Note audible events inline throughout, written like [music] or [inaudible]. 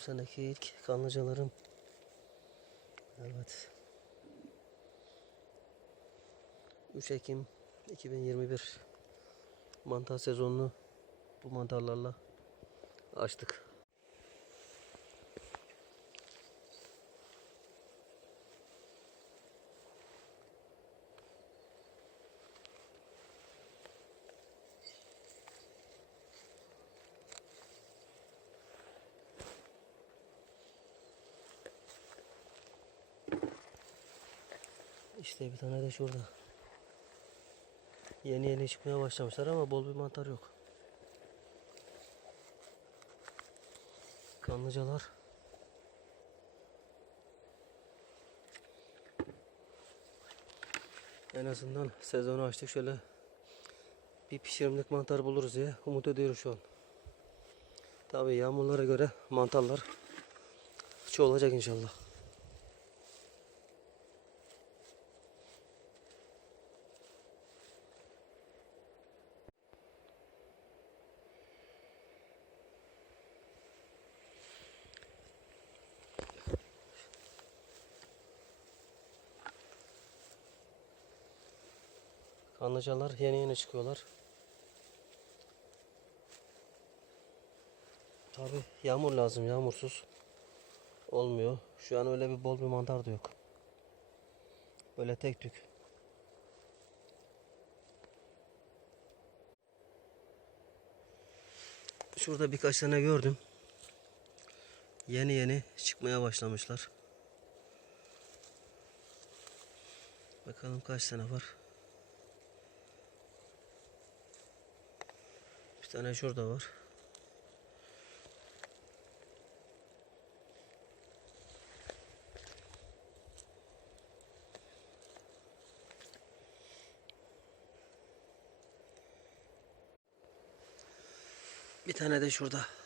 seneki ilk kanlıcalarım. Evet. 3 Ekim 2021 mantar sezonunu bu mantarlarla açtık. İşte bir tane de şurada. Yeni yeni çıkmaya başlamışlar ama bol bir mantar yok. Kanlıcalar. En azından sezonu açtık şöyle bir pişirimlik mantar buluruz diye umut ediyoruz şu an. Tabii yağmurlara göre mantarlar çoğalacak inşallah. Kanlıcalar yeni yeni çıkıyorlar. Tabi yağmur lazım. Yağmursuz olmuyor. Şu an öyle bir bol bir mantar da yok. Böyle tek tük. Şurada birkaç tane gördüm. Yeni yeni çıkmaya başlamışlar. Bakalım kaç tane var. Bir tane şurada var. Bir tane de şurada.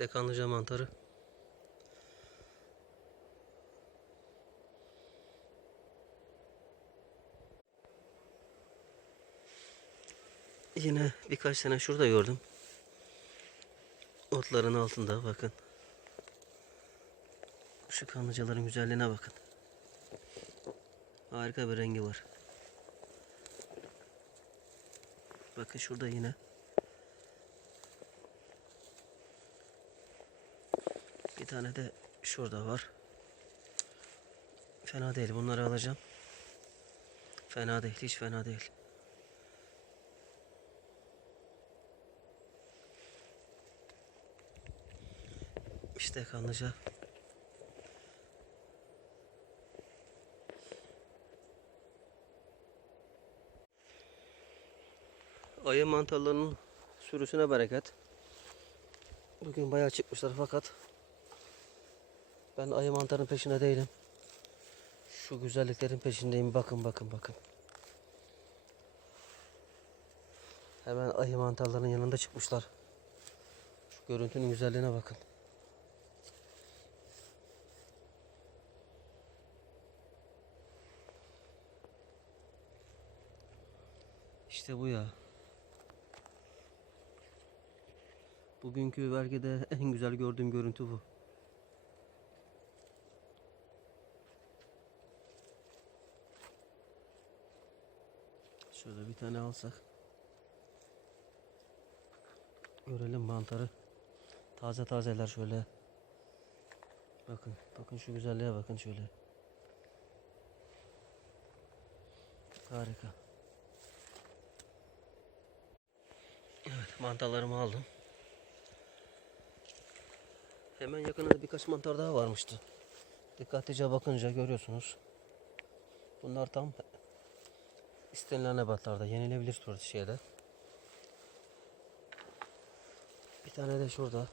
İşte kanlıca mantarı. Yine birkaç tane şurada gördüm. Otların altında bakın. Şu kanlıcaların güzelliğine bakın. Harika bir rengi var. Bakın şurada yine. Tane de şurada var. Fena değil. Bunları alacağım. Fena değil. Hiç fena değil. İşte kanlıca. Ayı mantarlarının sürüsüne bereket. Bugün bayağı çıkmışlar fakat ben ayı mantarın peşinde değilim. Şu güzelliklerin peşindeyim. Bakın bakın bakın. Hemen ayı mantarlarının yanında çıkmışlar. Şu görüntünün güzelliğine bakın. İşte bu ya. Bugünkü belki en güzel gördüğüm görüntü bu. Şöyle bir tane alsak. Görelim mantarı. Taze tazeler şöyle. Bakın, bakın şu güzelliğe bakın şöyle. Harika. Evet, mantarlarımı aldım. Hemen yakınında birkaç mantar daha varmıştı. Dikkatlice bakınca görüyorsunuz. Bunlar tam istenilen nebatlarda yenilebilir tür şeyde. Bir tane de şurada.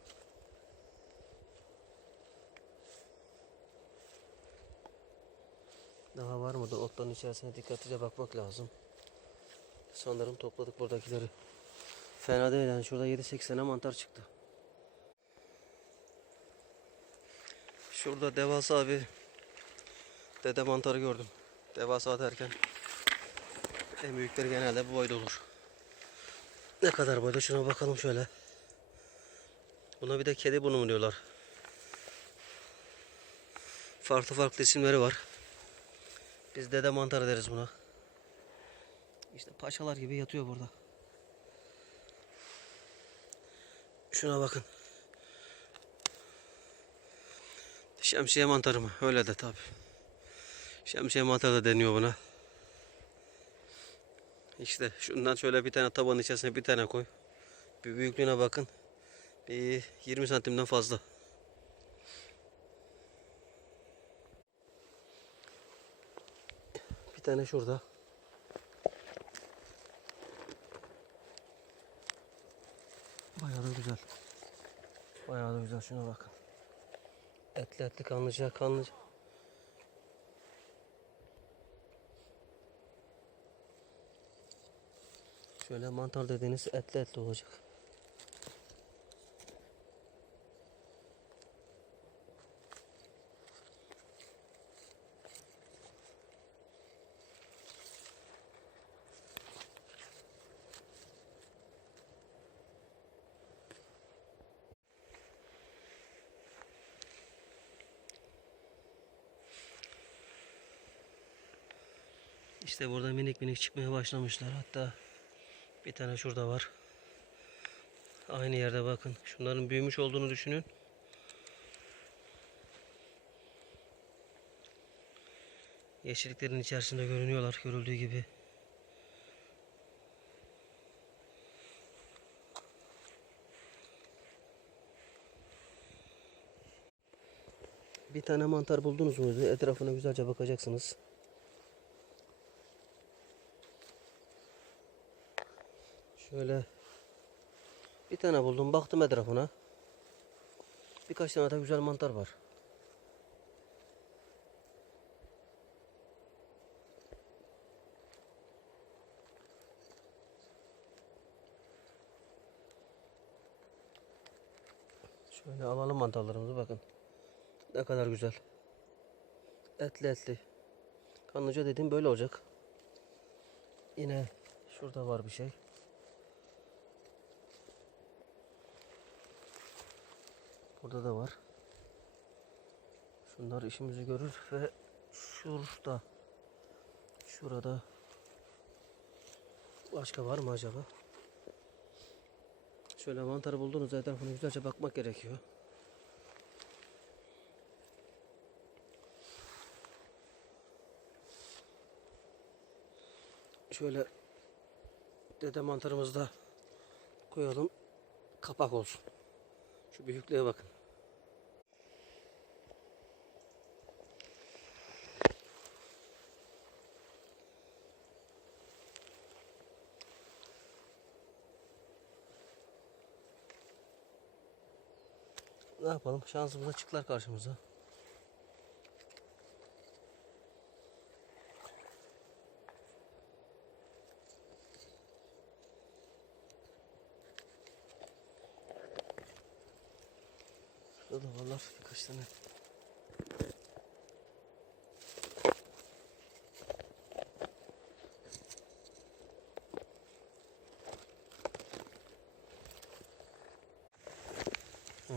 Daha var mı da otların içerisine dikkatlice bakmak lazım. Sanırım topladık buradakileri. Fena değil yani şurada 7-8 tane mantar çıktı. Şurada devasa bir dede mantarı gördüm. Devasa derken en büyükleri genelde bu boyda olur. Ne kadar boyda şuna bakalım şöyle. Buna bir de kedi burnu mu diyorlar. Farklı farklı isimleri var. Biz dede mantarı deriz buna. İşte paşalar gibi yatıyor burada. Şuna bakın. Şemsiye mantarı mı? Öyle de tabi. Şemsiye mantarı da deniyor buna. İşte şundan şöyle bir tane tabanın içerisine bir tane koy. Bir büyüklüğüne bakın. Bir 20 santimden fazla. Bir tane şurada. Bayağı da güzel. Bayağı da güzel. Şuna bakın. Etli etli kanlıca kanlıca. Şöyle mantar dediğiniz etli etli olacak. İşte burada minik minik çıkmaya başlamışlar. Hatta bir tane şurada var. Aynı yerde bakın. Şunların büyümüş olduğunu düşünün. Yeşilliklerin içerisinde görünüyorlar görüldüğü gibi. Bir tane mantar buldunuz mu? Etrafına güzelce bakacaksınız. Şöyle bir tane buldum baktım etrafına. Birkaç tane de güzel mantar var. Şöyle alalım mantarlarımızı bakın. Ne kadar güzel. Etli etli. Kanlıca dediğim böyle olacak. Yine şurada var bir şey. Burada da var. Şunlar işimizi görür ve şurada şurada başka var mı acaba? Şöyle mantarı buldunuz etrafına güzelce bakmak gerekiyor. Şöyle dede mantarımızı da koyalım. Kapak olsun. Şu büyüklüğe bakın. Ne yapalım? Şansımıza çıktılar karşımıza. Şurada da varlar birkaç tane.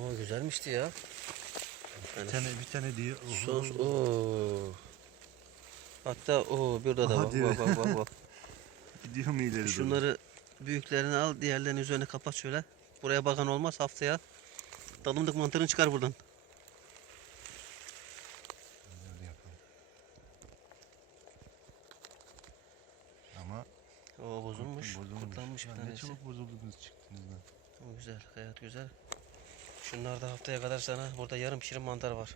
Oo güzelmişti ya. Bir tane bir tane diye. Sos o. Hatta o burada da Aha bak diyor. bak bak bak. [laughs] Gidiyor mu ileri doğru? Şunları büyüklerini al, diğerlerini üzerine kapat şöyle. Buraya bakan olmaz haftaya. Dalımdık mantarını çıkar buradan. Ama O bozulmuş, bozulmuş. kurtlanmış Ne çabuk bozuldunuz çıktınız lan. O güzel, gayet güzel. Şunlar da haftaya kadar sana burada yarım pişirim mantar var.